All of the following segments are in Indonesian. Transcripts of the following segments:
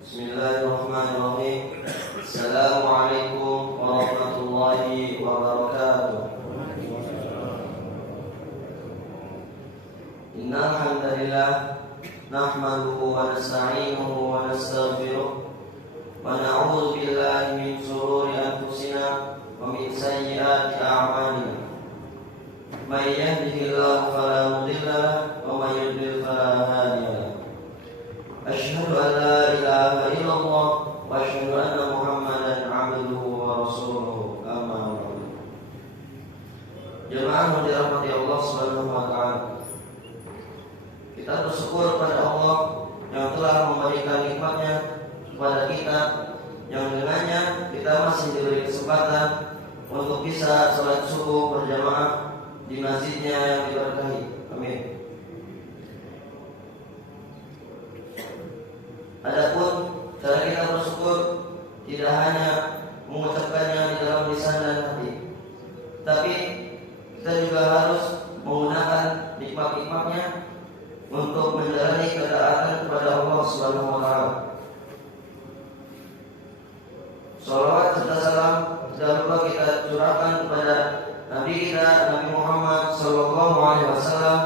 Bismillahirrahmanirrahim. Assalamualaikum warahmatullahi wabarakatuh. Innal hamdalillah nahmaduhu wa nasta'inuhu wa nastaghfiruh wa na'udzu billahi min shururi anfusina wa min sayyiati a'malina. May yahdihillahu fala mudilla lahu wa may yudlil fala hadiya lahu. Asyhadu an la ilaha illallah wa asyhadu anna Muhammadan 'abduhu wa rasuluhu. Amma ba'du. Jemaah yang dirahmati Allah Subhanahu wa taala. Kita bersyukur kepada Allah yang telah memberikan nikmat-Nya kepada kita, yang dengannya kita masih diberi kesempatan untuk bisa salat subuh berjamaah di masjidnya yang diberkahi. Amin. Adapun cara kita bersyukur tidak hanya mengucapkannya di dalam lisan dan hati, tapi kita juga harus menggunakan nikmat-nikmatnya untuk menjalani ketaatan kepada Allah Subhanahu wa taala. Salawat serta salam tidak lupa kita curahkan kepada Nabi kita Nabi Muhammad sallallahu alaihi wasallam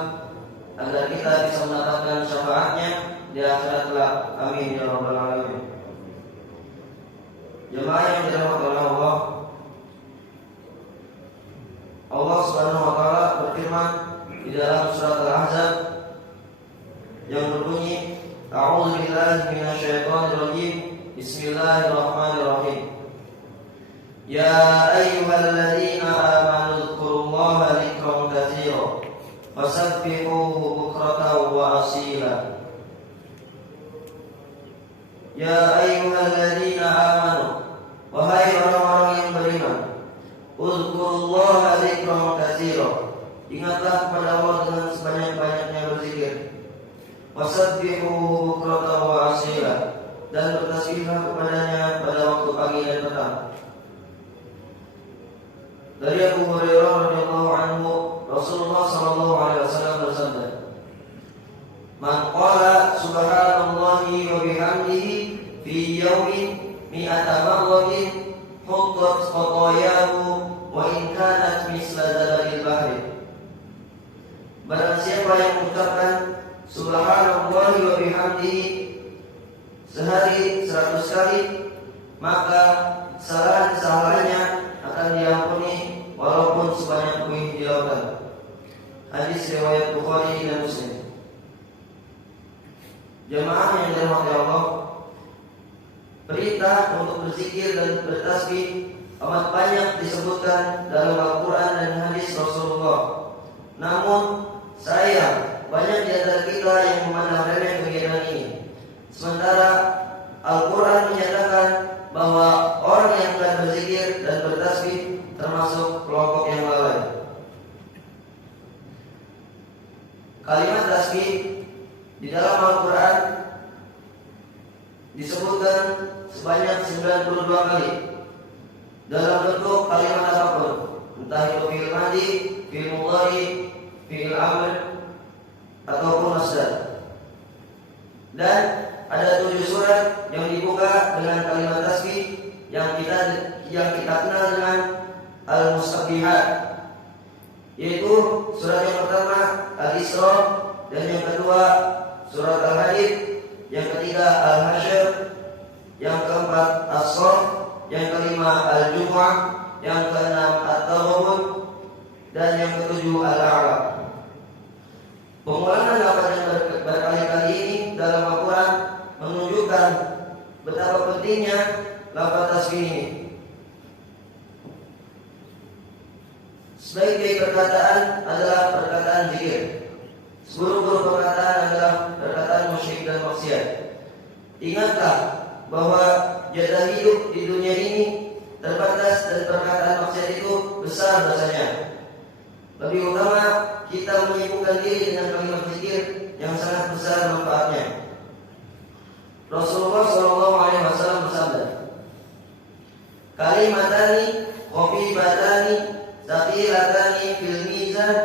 agar kita bisa mendapatkan syafaatnya di akhirat kelak. Amin ya rabbal alamin. Jemaah yang dirahmati oleh Allah, Allah Subhanahu wa taala berfirman di dalam surat Al-Ahzab yang berbunyi, A'udzu billahi minasyaitonir rajim. Bismillahirrahmanirrahim. Ya ayyuhalladzina amanu dzkurullaha dzikran katsiran wasabbihuhu bukratan wa asila. Ya ayyuhalladzina amanu, wahai orang-orang yang beriman, dzkurullaha dzikran katsiran, ingatlah kepada Allah dengan sebanyak-banyaknya berzikir. Wasabbihuhu bukratan wa asila, dan bertasbihlah kepadanya pada waktu pagi dan petang. Dari Abu Hurairah radhiyallahu anhu, Rasulullah sallallahu alaihi wasallam bersabda, "Man qala subhanallahi wa bihamdihi fi yawmin mi'ata marratin huttat khatayahu wa in kanat misla zabalil bahri." Barang siapa yang mengucapkan subhanallahi wa bihamdihi sehari 100 kali, maka kesalahan-kesalahannya akan diampuni walaupun sebanyak buih di lautan. Hadis riwayat Bukhari dan Muslim. Jemaah yang dirahmati Allah, perintah untuk berzikir dan bertasbih amat banyak disebutkan dalam Al-Quran dan hadis Rasulullah. Namun sayang, banyak di antara kita yang memandang remeh kegiatan ini. Sementara Al-Quran menyatakan bahwa orang yang telah berzikir dan bertasbih termasuk kelompok yang lalai. Kalimat tasbih di dalam Al-Quran disebutkan sebanyak 92 kali dalam bentuk kalimat apapun, entah itu fi'il madhi, fi'il mudhari, fi'il amr ataupun masdar. Dan ada 7 surat yang dibuka dengan kalimat tasbih yang kita kenal dengan Al-Musabbihat, yaitu surat yang pertama Al-Isra, dan yang kedua surat Al-Hadid, yang ketiga Al-Hasyr, yang keempat As-Saff, yang kelima Al-Jumu'ah, yang keenam At-Taghabun, dan yang ketujuh Al-A'raf. Pengulangan lafaz yang berkali-kali ini dalam Al-Quran menunjukkan betapa pentingnya lafaz tasbih ini. Sebaik-baik perkataan adalah perkataan zikir. Seburuk-buruk perkataan adalah perkataan musyrik dan maksiat. Ingatlah bahwa jatah hidup di dunia ini terbatas dan perkataan maksiat itu besar dosanya. Lebih utama kita menyibukkan diri dengan kalimat zikir yang sangat besar manfaatnya. Rasulullah sallallahu alaihi wasallam bersabda, "Kalimatani khafifatani thaqilatani fil mizan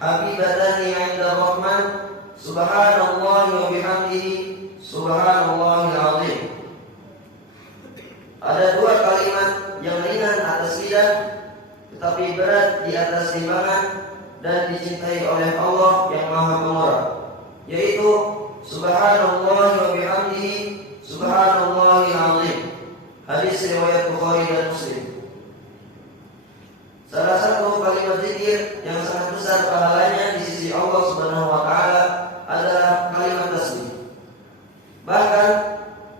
habibatani 'inda Rahman subhanallahi wa bihamdihi subhanallahil azim." Ada dua kalimat yang ringan atas lidah tetapi berat di atas timbangan dan dicintai oleh Allah yang Maha Pemurah, yaitu Subhanallah wa bihamdihi Subhanallahil azim. Hadis riwayat Bukhari dan Muslim. Salah satu kalimat zikir yang sangat besar pahalanya di sisi Allah Subhanahu wa taala adalah kalimat tasbih. Bahkan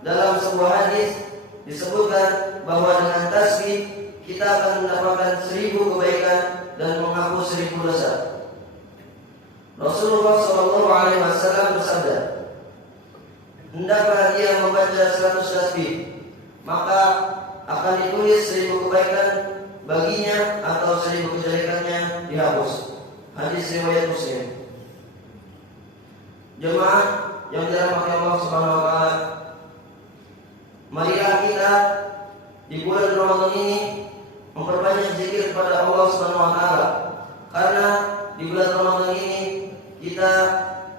dalam sebuah hadis disebutkan bahwa dengan tasbih kita akan mendapatkan 1000 kebaikan dan menghapus 1000 dosa. Rasulullah SAW bersabda, hendaklah dia membaca 100 tasbih, maka akan ditulis 1000 kebaikan baginya atau 1000 kejelekannya dihapus. Hadis riwayat Muslim. Jemaah yang dirahmati Allah Subhanahu wa taala, marilah kita di bulan Ramadan ini memperbanyak zikir kepada Allah Subhanahu wa taala, karena di bulan Ramadan ini kita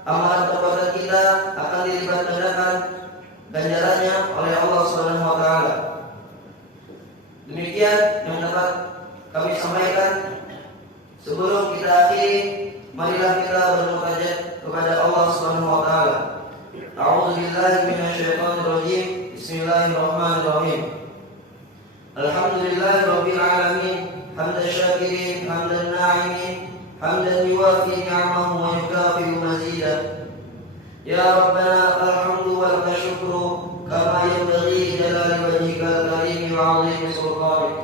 amalan perbuatan kita akan dilipat gandakan ganjarannya oleh Allah Subhanahu wa taala. Demikian yang dapat kami sampaikan. Sebelum kita akhiri, marilah kita bermunajat kepada Allah Subhanahu wa taala. A'udzubillahi minasyaitonir rajim. Bismillahirrahmanirrahim. Alhamdulillahi rabbil alamin, hamdan syakirin, hamdan na'imin, hamdan yuwafi ni'amahu wa yukafi'u mazidah. Ya Rabbana alhamdu wa laka syukru kama yanbaghi jalali wajhikal karim wa 'azimi sultanik.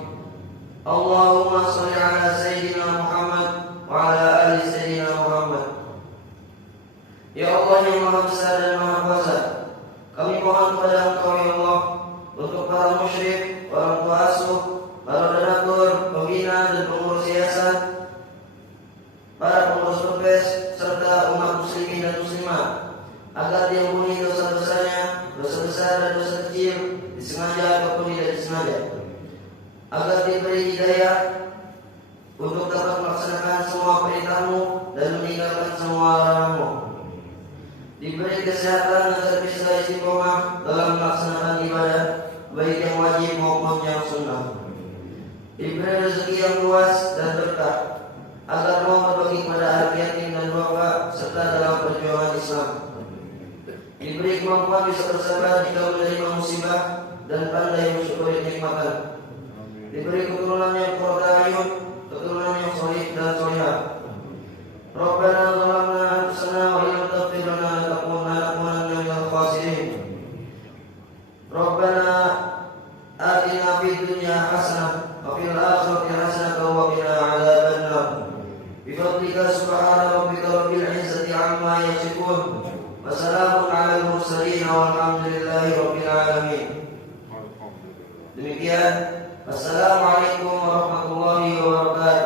Allahumma shalli ala sayyidina Muhammad wa ala ali sayyidina Muhammad. Ya Allah yang Maha Besar dan Maha Kuasa, kami mohon kepada Engkau ya Allah untuk para musyrik, orang tua asuh, para donatur, pembina dan pengurus yayasan, para pengurus perpes serta umat muslimin dan muslimah, agar diampuni dosa-dosanya, dosa besar dan dosa kecil, disengaja ataupun tidak disengaja, agar diberi hidayah untuk dapat melaksanakan semua perintah-Mu dan meninggalkan semua larangan-Mu, diberi kesehatan agar bisa istiqomah dalam melaksanakan ibadah baik yang wajib maupun yang sunnah, diberi rezeki yang luas dan berkah, agar mau berbagi kepada anak yatim dan duafa serta dalam perjuangan Islam, diberi kemampuan bisa bersabar jika menerima musibah dan pandai mensyukuri nikmatan, diberi keturunan yang qurrata ayun, keturunan yang sholih dan sholihah. Rabbana zalamna anfusana wa illam taghfir lana lanakunanna minal khasirin. Rabbana atina fid dunya hasanah wa fil akhirati hasanah wa qina adzabannar. Bi fadlika subhana rabbika rabbil izzati amma yasifun. Wa salamun 'alal mursalin walhamdulillahi rabbil alamin. Demikian. Assalamualaikum warahmatullahi wabarakatuh.